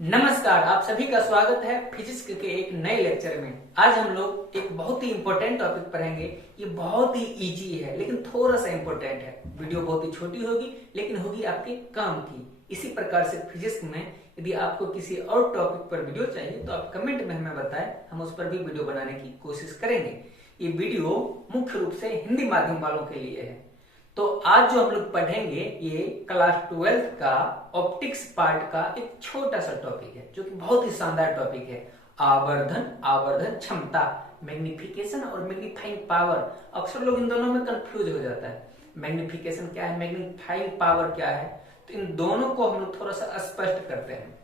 नमस्कार, आप सभी का स्वागत है फिजिक्स के एक नए लेक्चर में। आज हम लोग एक बहुत ही इंपॉर्टेंट टॉपिक पढ़ेंगे। ये बहुत ही इजी है लेकिन थोड़ा सा इंपॉर्टेंट है। वीडियो बहुत ही छोटी होगी लेकिन होगी आपके काम की। इसी प्रकार से फिजिक्स में यदि आपको किसी और टॉपिक पर वीडियो चाहिए तो आप कमेंट में हमें बताएं, हम उस पर भी वीडियो बनाने की कोशिश करेंगे। ये वीडियो मुख्य रूप से हिंदी माध्यम वालों के लिए है। तो आज जो हम लोग पढ़ेंगे ये क्लास 12th का ऑप्टिक्स पार्ट का एक छोटा सा टॉपिक है जो कि बहुत ही शानदार टॉपिक है। आवर्धन, आवर्धन क्षमता, मैग्निफिकेशन और मैग्नीफाइंग पावर। अक्सर लोग इन दोनों में कंफ्यूज हो जाता है। मैग्निफिकेशन क्या है, मैग्नीफाइंग पावर क्या है, तो इन दोनों को हम लोग थोड़ा सा स्पष्ट करते हैं।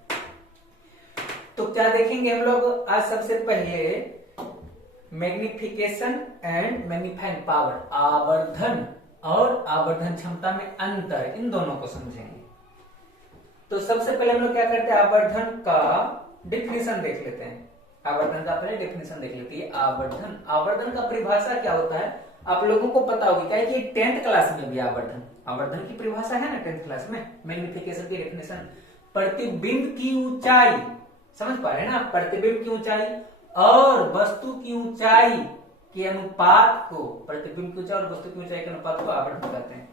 तो क्या देखेंगे हम लोग आज? सबसे पहले मैग्निफिकेशन एंड मैग्नीफाइंग पावर, आवर्धन और आवर्धन क्षमता में अंतर, इन दोनों को समझेंगे। तो सबसे पहले हम लोग क्या करते हैं, आवर्धन का डिफिनेशन देख लेते हैं। आवर्धन का पहले डिफिनेशन देख लेते हैं। आवर्धन, आवर्धन का परिभाषा क्या होता है आप लोगों को पता होगी, क्या है कि 10th क्लास में भी आवर्धन, आवर्धन की परिभाषा है ना 10th क्लास में। मैग्निफिकेशन की डेफिनेशन, प्रतिबिंब की ऊंचाई, समझ पा रहे हैं ना, प्रतिबिंब की ऊंचाई और वस्तु की ऊंचाई के अनुपात को, प्रतिबिंब की ऊंचाई और वस्तु की ऊंचाई के अनुपात को आवर्धन कहते हैं।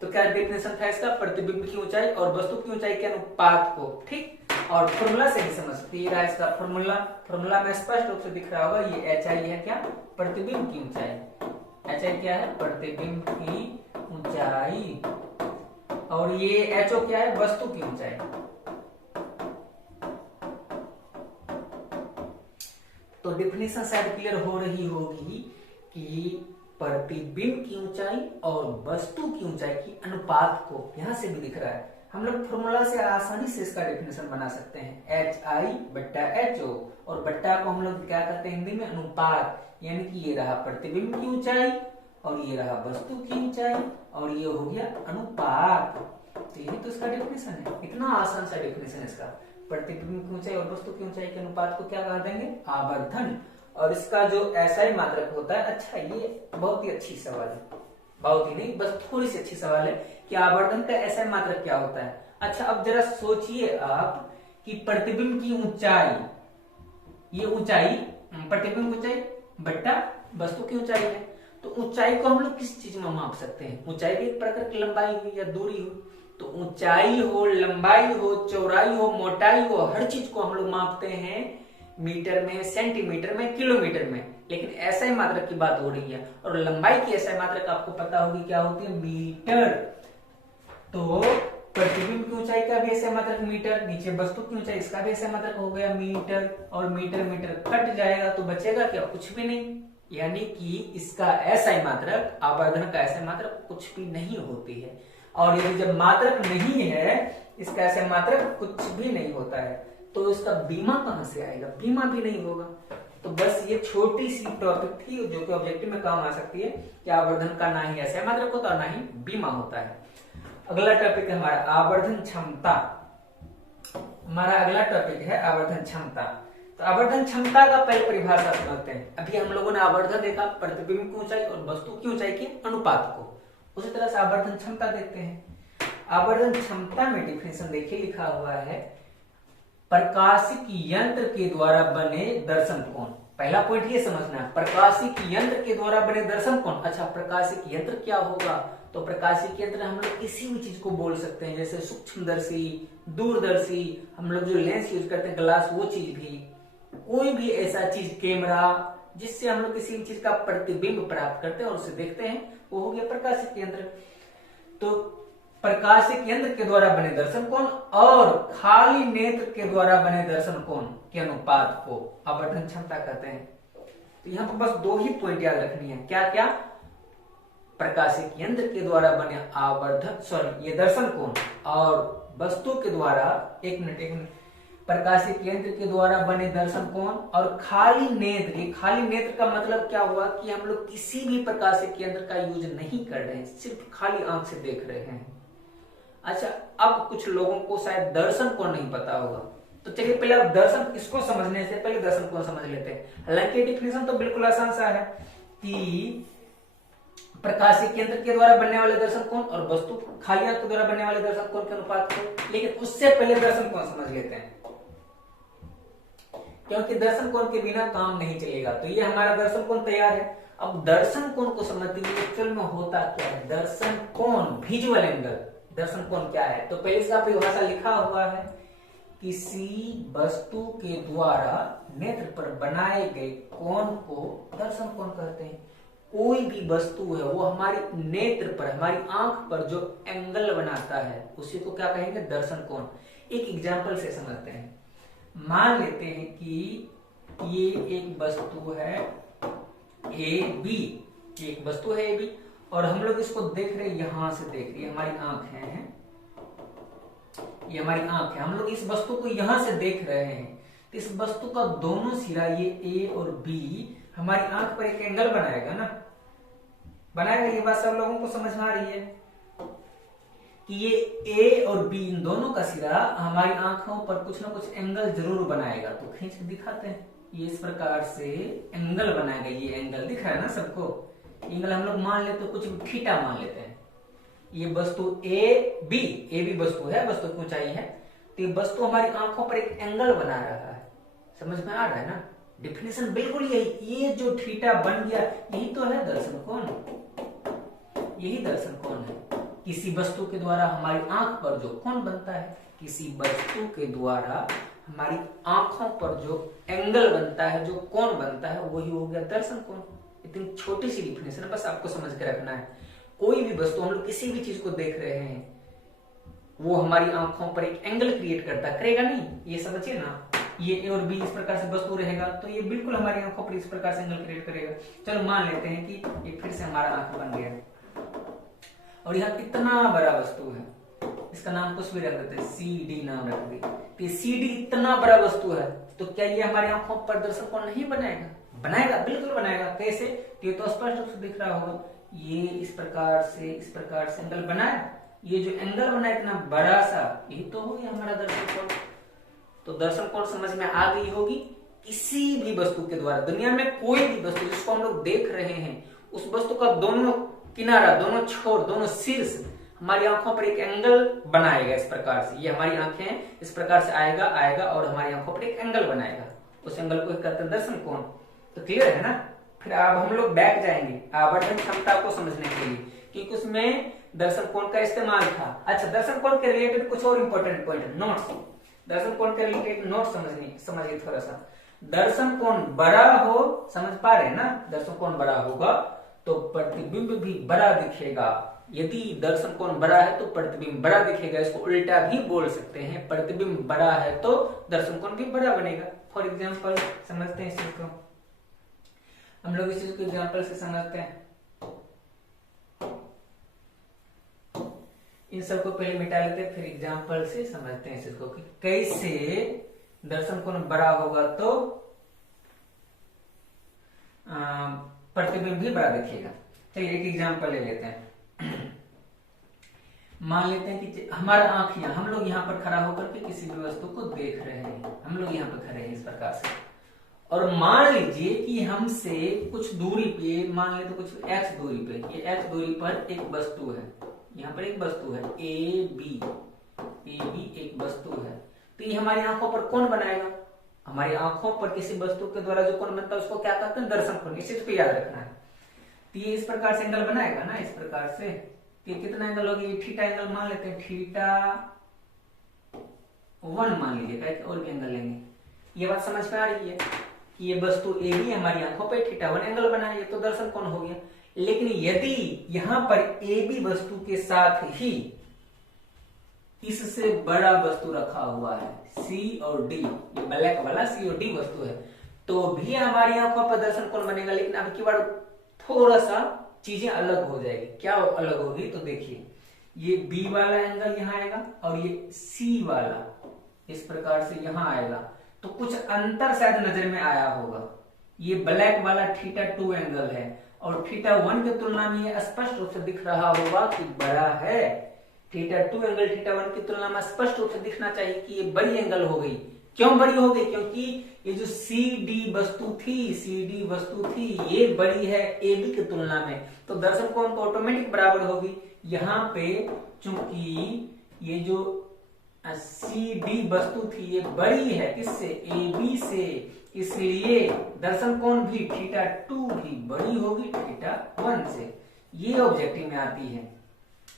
तो क्या डेफिनेशन था इसका? प्रतिबिंब की ऊंचाई और वस्तु की ऊंचाई के अनुपात को, ठीक। और फॉर्मूला से भी समझ सकते हैं, इसका फॉर्मूला, फॉर्मूला में स्पष्ट रूप से दिख रहा होगा। ये एच आई है क्या? प्रतिबिंब की ऊंचाई। एच आई क्या है? प्रतिबिंब की ऊंचाई। और ये एच ओ क्या है? वस्तु की ऊंचाई। तो डिफिनेशन शायद क्लियर हो रही होगी कि प्रतिबिंब की ऊंचाई और वस्तु की ऊंचाई की अनुपात को, यहां से भी दिख रहा है। हम लोग फॉर्मूला से आसानी से इसका डेफिनेशन बना सकते हैं, एच आई बट्टा एच ओ, और बट्टा को हम लोग क्या करते हैं हिंदी में? अनुपात। यानी कि ये रहा प्रतिबिंब की ऊंचाई और ये रहा वस्तु की ऊंचाई और ये हो गया अनुपात। तो यही तो इसका डेफिनेशन है। इतना आसान सा डेफिनेशन है इसका। प्रतिबिंब की ऊंचाई और वस्तु की ऊंचाई के अनुपात को क्या कह देंगे? आवर्धन। और इसका जो एसआई मात्रक होता है, अच्छा ये बहुत ही अच्छी सवाल है, बहुत ही नहीं बस थोड़ी सी अच्छी सवाल है कि आवर्धन का एसआई मात्रक क्या होता है। अच्छा अब जरा सोचिए आप कि प्रतिबिंब की ऊंचाई, ये ऊंचाई, प्रतिबिंब की ऊंचाई बट्टा वस्तु की ऊंचाई है। तो ऊंचाई को हम लोग किस चीज में माप सकते हैं? ऊंचाई भी एक प्रकार की लंबाई हुई या दूरी हो। तो ऊंचाई हो, लंबाई हो, चौड़ाई हो, मोटाई हो, हर चीज को हम लोग मापते हैं मीटर में, सेंटीमीटर में, किलोमीटर में। लेकिन एसआई मात्रक की बात हो रही है और लंबाई की एसआई मात्रक आपको पता होगी क्या होती है? मीटर। तो प्रतिबिंब की ऊंचाई का भी एसआई मात्रक मीटर, नीचे वस्तु की ऊंचाई, इसका भी एसआई मात्रक हो गया मीटर। और मीटर मीटर कट जाएगा तो बचेगा क्या? कुछ भी नहीं। यानी कि इसका एसआई मात्रक, आवर्धन का एसआई मात्रक कुछ भी नहीं होती है। और यदि जब मात्रक नहीं है, इसका एसआई मात्रक कुछ भी नहीं होता है, तो इसका बीमा कहां से आएगा? बीमा भी नहीं होगा। तो बस ये छोटी सी टॉपिक थी जो कि ऑब्जेक्टिव में काम आ सकती है कि आवर्धन का ना ही एसआई मात्रक होता है ना ही बीमा होता है। अगला टॉपिक है हमारा आवर्धन क्षमता। हमारा अगला टॉपिक है आवर्धन क्षमता। तो आवर्धन क्षमता का पहले परिभाषा समझते हैं। अभी हम लोगों ने आवर्धन देखा, प्रतिबिंब की ऊंचाई और वस्तु की ऊंचाई के अनुपात को। उसी तरह से आवर्धन क्षमता देखते हैं। आवर्धन क्षमता में डिफिनेशन देखिए, लिखा हुआ है प्रकाशिक यंत्र के द्वारा बने दर्शन कोण। पहला पॉइंट ये समझना है, प्रकाशिक यंत्र के द्वारा बने दर्शन कोण। अच्छा प्रकाशिक यंत्र क्या होगा? तो प्रकाशिक यंत्र हम लोग किसी भी चीज को बोल सकते हैं, जैसे सूक्ष्मदर्शी, दूरदर्शी, हम लोग जो लेंस यूज करते हैं ग्लास, वो चीज भी, कोई भी ऐसा चीज, कैमरा, जिससे हम लोग किसी भी चीज का प्रतिबिंब प्राप्त करते हैं और उसे देखते हैं, वो हो गया प्रकाशिक यंत्र। तो प्रकाशिक यंत्र के द्वारा बने दर्शन कोण और खाली नेत्र के द्वारा बने दर्शन कोण के अनुपात को आवर्धन क्षमता कहते हैं। तो यहाँ पर बस दो ही पॉइंट याद रखनी है, क्या क्या? प्रकाशिक यंत्र के द्वारा बने आवर्धन, सॉरी ये दर्शन कोण, और वस्तु के द्वारा, एक मिनट, प्रकाशिक यंत्र के द्वारा बने दर्शन कोण और खाली नेत्र। ये खाली नेत्र का मतलब क्या हुआ कि हम लोग किसी भी प्रकाशिक यंत्र का यूज नहीं कर रहे हैं, सिर्फ खाली आंख से देख रहे हैं। अच्छा अब कुछ लोगों को शायद दर्शन कोण नहीं पता होगा, तो चलिए पहले अब दर्शन, इसको समझने से पहले दर्शन कोण समझ लेते हैं। हालांकि डिफिनेशन तो बिल्कुल आसान सा है कि प्रकाशिक यंत्र के द्वारा बनने वाले दर्शन कोण और वस्तु खाली आंख के द्वारा बनने वाले दर्शन कोण के अनुपात को, लेकिन उससे पहले दर्शन कोण समझ लेते हैं। क्योंकि दर्शन कोण के बिना काम नहीं चलेगा। तो ये हमारा दर्शन कोण तैयार है। अब दर्शन कोण को समझते हुए एक्चुअल में होता क्या है। दर्शन कोण विजुअल एंगल, दर्शन कोण क्या है। तो पहले इसका परिभाषा लिखा हुआ है, किसी वस्तु के द्वारा नेत्र पर बनाए गए कोण को दर्शन कोण कहते हैं। कोई भी वस्तु है वो हमारी नेत्र पर, हमारी आंख पर जो एंगल बनाता है उसी को क्या कहेंगे, दर्शन कोण। एक एग्जाम्पल से समझते हैं। मान लेते हैं कि ये एक वस्तु है ए बी, एक वस्तु है ए बी, और हम लोग इसको देख रहे हैं, यहां से देख रहे हैं, हमारी आंखें हैं, ये हमारी आंख है। हम लोग इस वस्तु को यहां से देख रहे हैं। तो इस वस्तु का दोनों सिरा, ये ए और बी, हमारी आंख पर एक एंगल बनाएगा ना, बनाएगा। ये बात सब लोगों को समझ में आ रही है कि ये ए और बी, इन दोनों का सिरा हमारी आंखों पर कुछ ना कुछ एंगल जरूर बनाएगा। तो खींच के दिखाते हैं, ये इस प्रकार से एंगल बनाएगा। ये एंगल दिख रहा है ना सबको। एंगल हम लोग मान लेते, कुछ थीटा मान लेते हैं। ये वस्तु ए बी वस्तु है, वस्तु की ऊंचाई है। तो ये वस्तु हमारी आंखों पर एक एंगल बना रहा है। समझ में आ रहा है ना। डिफिनेशन बिल्कुल यही, ये जो थीटा बन गया यही तो है दर्शन कोण, यही दर्शन कोण है। किसी वस्तु के द्वारा हमारी आंख पर जो कोण बनता है, किसी वस्तु के द्वारा हमारी आंखों पर जो एंगल बनता है, जो कोण बनता है, वही हो गया दर्शन कोण। इतनी छोटी सी डिफिनेशन है, बस आपको समझ के रखना है। कोई भी वस्तु, हम लोग किसी भी चीज को देख रहे हैं, वो हमारी आंखों पर एक एंगल क्रिएट करता है, करेगा नहीं, ये समझिए ना। ये ए और बी इस प्रकार से वस्तु रहेगा तो ये बिल्कुल हमारी आंखों पर इस प्रकार से एंगल क्रिएट करेगा। चलो मान लेते हैं कि ये फिर से हमारा आंख बन गया और यहाँ इतना बड़ा वस्तु है, इसका नाम कुछ भी रख देते हैं, सी डी नाम रख देते। सी डी इतना बड़ा वस्तु है, तो क्या ये हमारी आंखों पर दर्शन कोण नहीं बनाएगा? बनाएगा, बिल्कुल बनाएगा। कैसे? तो ये तो स्पष्ट रूप से दिख रहा होगा, ये इस प्रकार से एंगल बनाया। ये जो एंगल बना इतना बड़ा सा, यही तो हो गया हमारा दर्शन कोण। तो दर्शन कोण समझ में आ गई होगी। किसी भी वस्तु के द्वारा, दुनिया में कोई भी वस्तु जिसको हम लोग देख रहे हैं, उस वस्तु का दोनों किनारा, दोनों छोर, दोनों शीर्ष हमारी आंखों पर एक एंगल बनाएगा। इस प्रकार से ये हमारी आंखें इस प्रकार से आएगा और हमारी आंखों पर एक एंगल बनाएगा। उस एंगल को कहते हैं दर्शन कोण। तो क्लियर है ना। फिर अब हम लोग बैक जाएंगे आवर्धन क्षमता को समझने के लिए, क्योंकि उसमें दर्शन कोण का इस्तेमाल था। अच्छा, दर्शन कोण के रिलेटेड कुछ और इंपॉर्टेंट पॉइंट, नोट्स। दर्शन कोण के रिलेटेड नोट समझिए थोड़ा सा। दर्शन कोण बड़ा हो, समझ पा रहे हैं ना, दर्शन कोण बड़ा होगा तो प्रतिबिंब भी बड़ा दिखेगा। यदि दर्शन कोण बड़ा है तो प्रतिबिंब बड़ा दिखेगा। इसको उल्टा भी बोल सकते हैं, प्रतिबिंब बड़ा है तो दर्शन कोण भी बड़ा बनेगा। फॉर एग्जाम्पल समझते हैं इस चीज को, हम लोग इस चीज को एग्जाम्पल से समझते हैं। इन सबको पहले मिटा लेते हैं, फिर एग्जाम्पल से समझते हैं इसको कि कैसे दर्शन कोण बड़ा होगा तो प्रतिबिंब भी बड़ा दिखेगा। चलिए एक एग्जाम्पल ले लेते हैं। मान लेते हैं कि हमारा आंख यहाँ, हम लोग यहाँ पर खड़ा होकर के किसी भी वस्तु को देख रहे हैं। हम लोग यहाँ पर खड़े हैं इस प्रकार से, और मान लीजिए कि हमसे कुछ दूरी पे, मान लेते कुछ x दूरी पे, ये x दूरी पर एक वस्तु है, यहाँ पर एक वस्तु है ए बी एक वस्तु है। तो ये हमारी आंखों पर कौन बनाएगा? हमारी आंखों पर किसी वस्तु के द्वारा जो कोण बनता है उसको क्या कहते हैं? दर्शन कोण। इस चीज को याद रखना है। तो ये इस प्रकार से एंगल बनाएगा ना, इस प्रकार से। तो कितना एंगल होगी? थीटा एंगल मान लेते हैं, थीटा 1 मान लीजिए, और भी एंगल लेंगे। ये बात समझ में आ रही है कि ये वस्तु ए बी हमारी आंखों पर थीटा 1 एंगल बनाए, तो दर्शन कोण हो गया। लेकिन यदि यहां पर ए बी वस्तु के साथ ही इससे बड़ा वस्तु रखा हुआ है सी और डी, ये ब्लैक वाला सी और डी वस्तु है, तो भी हमारी आंखों पर दर्शन कोण बनेगा। लेकिन अब की बार थोड़ा सा चीजें अलग हो जाएगी। क्या अलग होगी? तो देखिए, ये बी वाला एंगल यहाँ आएगा और ये सी वाला इस प्रकार से यहाँ आएगा, तो कुछ अंतर शायद नजर में आया होगा। ये ब्लैक वाला थीटा 2 एंगल है और थीटा 1 की तुलना में ये स्पष्ट रूप से दिख रहा होगा कि बड़ा है। थीटा 2 एंगल थीटा 1 की तुलना में स्पष्ट रूप से दिखना चाहिए कि ये बड़ी एंगल हो गई। क्यों बड़ी हो गई? क्योंकि ये जो सी डी वस्तु थी ये बड़ी है ए बी की तुलना में, तो दर्शन कोण तो ऑटोमेटिक बराबर होगी। यहाँ पे चूंकि ये जो सी डी वस्तु थी, ये बड़ी है किससे, ए बी से, इसलिए दर्शन कोण भी थीटा 2 भी बड़ी होगी थीटा 1 से। ये ऑब्जेक्टिव में आती है,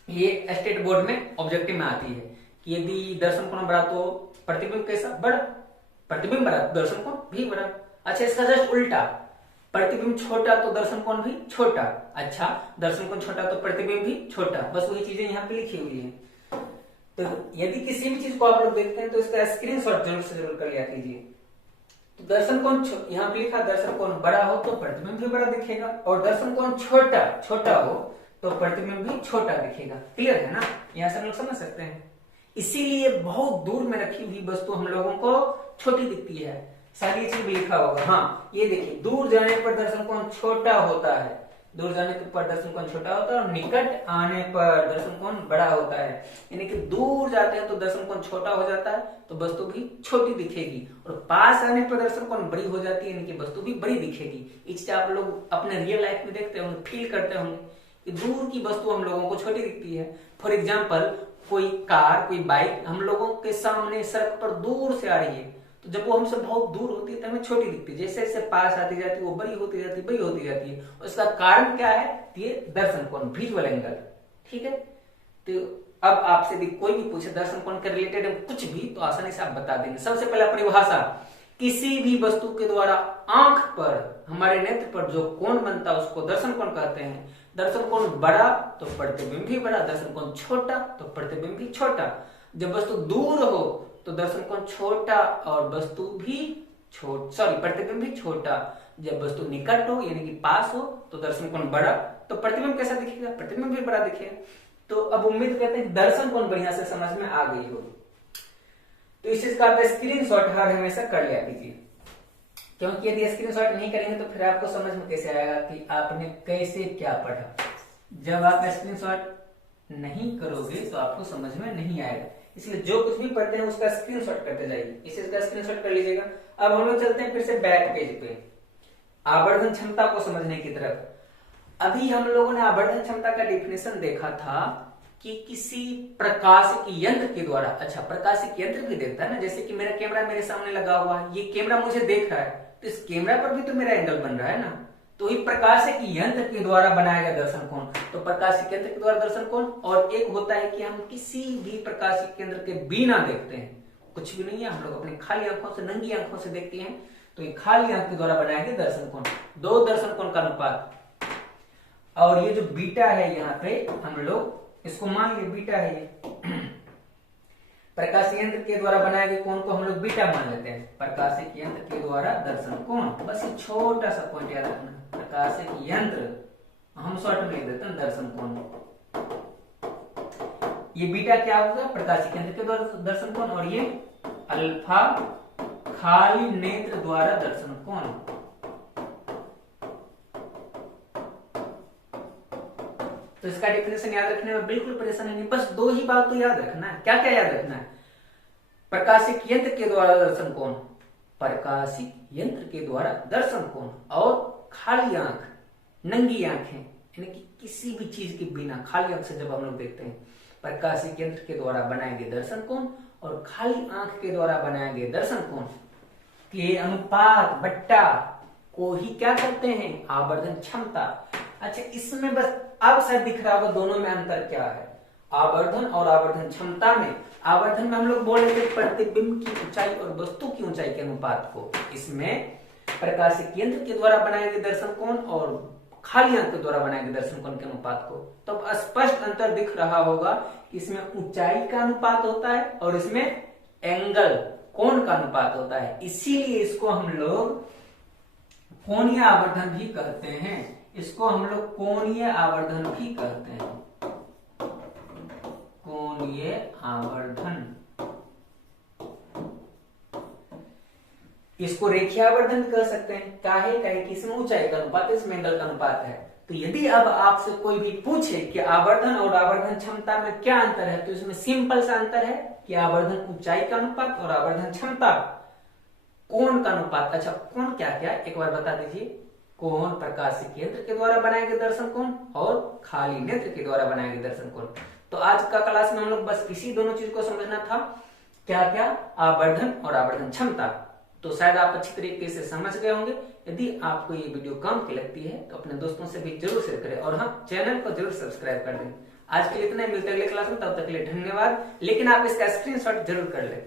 ये स्टेट बोर्ड में ऑब्जेक्टिव में आती है कि यदि दर्शन कोण बड़ा तो प्रतिबिंब कैसा बड़ा, प्रतिबिंब बड़ा दर्शन कोण भी बड़ा। अच्छा इसका जस्ट उल्टा, प्रतिबिंब छोटा तो दर्शन कोण भी छोटा, अच्छा दर्शन कोण छोटा तो प्रतिबिंब भी छोटा, बस वही चीजें यहाँ पे लिखी हुई है। तो यदि किसी भी चीज को आप लोग देखते हैं तो इसका स्क्रीनशॉट जरूर से जरूर कर लिया कीजिए। तो दर्शन कोण यहाँ पे लिखा, दर्शन कोण बड़ा हो तो प्रतिबिंब भी बड़ा दिखेगा, और दर्शन कोण छोटा हो तो प्रतिबिंब भी छोटा दिखेगा। क्लियर है ना, यहाँ से हम लोग समझ सकते हैं। इसीलिए बहुत दूर में रखी हुई वस्तु हम लोगों को छोटी दिखती है, सारी चीज भी लिखा होगा। हाँ ये देखिए, दूर जाने पर दर्शन कोण छोटा होता है, दूर जाने पर दर्शन कोण छोटा होता है और निकट आने पर दर्शन कोण बड़ा होता है। यानी कि दूर जाते हैं तो दर्शन कोण छोटा हो जाता है तो वस्तु भी छोटी दिखेगी, और पास आने पर दर्शन कोण बड़ी हो जाती है यानी कि वस्तु भी बड़ी दिखेगी। इस चीज आप लोग अपने रियल लाइफ में देखते होंगे, फील करते होंगे कि दूर की वस्तु हम लोगों को छोटी दिखती है। फॉर एग्जाम्पल कोई कार, कोई बाइक हम लोगों के सामने सड़क पर दूर से आ रही है, तो जब वो हमसे बहुत दूर होती है तो हमें छोटी दिखती है, जैसे जैसे पास आती जाती है वो बड़ी होती जाती है, बड़ी होती जाती है। और इसका कारण क्या है, ये दर्शन कोण, विजुअल एंगल। ठीक है, तो अब आपसे भी कोई भी पूछे दर्शन कोण के रिलेटेड कुछ भी तो आसानी से आप बता देंगे। सबसे पहला परिभाषा, किसी भी वस्तु के द्वारा आंख पर, हमारे नेत्र पर जो कोण बनता है उसको दर्शन कोण कहते हैं। दर्शन कोण बड़ा तो प्रतिबिंब भी बड़ा, दर्शन कोण छोटा तो प्रतिबिंब भी छोटा। जब वस्तु दूर हो तो दर्शन कोण छोटा और वस्तु भी प्रतिबिंब भी छोटा। जब वस्तु निकट हो यानी कि पास हो तो दर्शन कोण बड़ा, तो प्रतिबिंब कैसा दिखेगा, प्रतिबिंब भी बड़ा दिखेगा। तो अब उम्मीद करते हैं दर्शन कोण बढ़िया से समझ में आ गई होगी। तो इस चीज का आप स्क्रीनशॉट हर हमेशा कर लिया कीजिए, क्योंकि यदि स्क्रीनशॉट नहीं करेंगे तो फिर आपको समझ में कैसे आएगा कि आपने कैसे क्या पढ़ा। जब आप स्क्रीनशॉट नहीं करोगे तो आपको समझ में नहीं आएगा, इसलिए जो कुछ भी पढ़ते हैं उसका स्क्रीनशॉट करते जाइए। इस चीज का स्क्रीनशॉट कर लीजिएगा। अब हम लोग चलते हैं फिर से बैक पेज पे, आवर्धन क्षमता को समझने की तरफ। अभी हम लोगों ने आवर्धन क्षमता का डेफिनेशन देखा था कि किसी प्रकाशिक यंत्र के द्वारा, अच्छा प्रकाशिक यंत्र भी देखता है ना, जैसे कि मेरा कैमरा मेरे सामने लगा हुआ है, ये कैमरा मुझे देख रहा है तो इस कैमरा पर भी तो मेरा एंगल बन रहा है ना, तो ये प्रकाशिक यंत्र के द्वारा बनाया गया दर्शन कोण। तो प्रकाशिक यंत्र के द्वारा दर्शन कोण, और एक होता है कि हम किसी भी प्रकाशिक यंत्र के बिना देखते हैं, कुछ भी नहीं है, हम लोग अपनी खाली आंखों से, नंगी आंखों से देखते हैं, तो ये खाली आंख के द्वारा बनाया गया दर्शन कोण। दो दर्शन कोण का अनुपात, और ये जो बीटा है यहाँ पे हम लोग इसको मान लिया बीटा है, ये प्रकाशिक यंत्र के द्वारा बनाए गए कोण को हम लोग बीटा मान लेते हैं। प्रकाशिक यंत्र के द्वारा दर्शन कोण, बस ये छोटा सा पॉइंट याद रखना, प्रकाशिक यंत्र, हम शॉर्ट में लिख देते हैं दर्शन कोण। ये बीटा क्या होगा, प्रकाशिक यंत्र के द्वारा दर्शन कोण, और ये अल्फा खाली नेत्र द्वारा दर्शन कोण। तो इसका डेफिनेशन याद रखने में बिल्कुल परेशानी नहीं, बस दो ही बात तो याद रखना है। क्या क्या याद रखना है, प्रकाशिक यंत्र के द्वारा दर्शन कोण, प्रकाशिक यंत्र के द्वारा दर्शन कोण, और खाली आंख, नंगी आंखें, यानी कि किसी भी चीज के बिना खाली आंख से जब हम लोग देखते हैं, प्रकाशिक यंत्र के द्वारा बनाए गए दर्शन कोण और खाली आंख के द्वारा बनाए गए दर्शन कोण के अनुपात बट्टा को ही क्या करते हैं, आवर्धन क्षमता। अच्छा इसमें बस अब शायद दिख रहा होगा दोनों में अंतर क्या है, आवर्धन और आवर्धन क्षमता में। आवर्धन में हम लोग बोलेंगे प्रतिबिंब की ऊंचाई और वस्तु की ऊंचाई के अनुपात को, इसमें प्रकाशिक यंत्र के द्वारा बनाए गए दर्शन कोण और खाली आंख के द्वारा बनाए गए दर्शन कोण के अनुपात को। तो स्पष्ट अंतर दिख रहा होगा कि इसमें ऊंचाई का अनुपात होता है और इसमें एंगल, कोण का अनुपात होता है, इसीलिए इसको हम लोग कोणीय आवर्धन भी कहते हैं। इसको हम लोग कोणीय आवर्धन भी कहते हैं, कोणीय आवर्धन। इसको रेखीय आवर्धन कह सकते हैं, काहे कि इसमें ऊंचाई का अनुपात, इसमें एंगल का अनुपात है। तो यदि अब आपसे कोई भी पूछे कि आवर्धन और आवर्धन क्षमता में क्या अंतर है, तो इसमें सिंपल सा अंतर है कि आवर्धन ऊंचाई का अनुपात और आवर्धन क्षमता कोण का अनुपात। अच्छा कोण क्या क्या, एक बार बता दीजिए। कोण प्रकाशिक यंत्र के द्वारा बनाए गए दर्शन कोण और खाली नेत्र के द्वारा बनाए गए दर्शन कोण। तो आज का क्लास में हम लोग बस इसी दोनों चीज को समझना था क्या क्या, आवर्धन और आवर्धन क्षमता। तो शायद आप अच्छी तरीके से समझ गए होंगे। यदि आपको ये वीडियो काम की लगती है तो अपने दोस्तों से भी जरूर शेयर करें और हाँ, चैनल को जरूर सब्सक्राइब कर दें। आज के लिए इतना ही, मिलते हैं अगले क्लास में, तब तक के लिए धन्यवाद। लेकिन आप इसका स्क्रीनशॉट जरूर कर लें।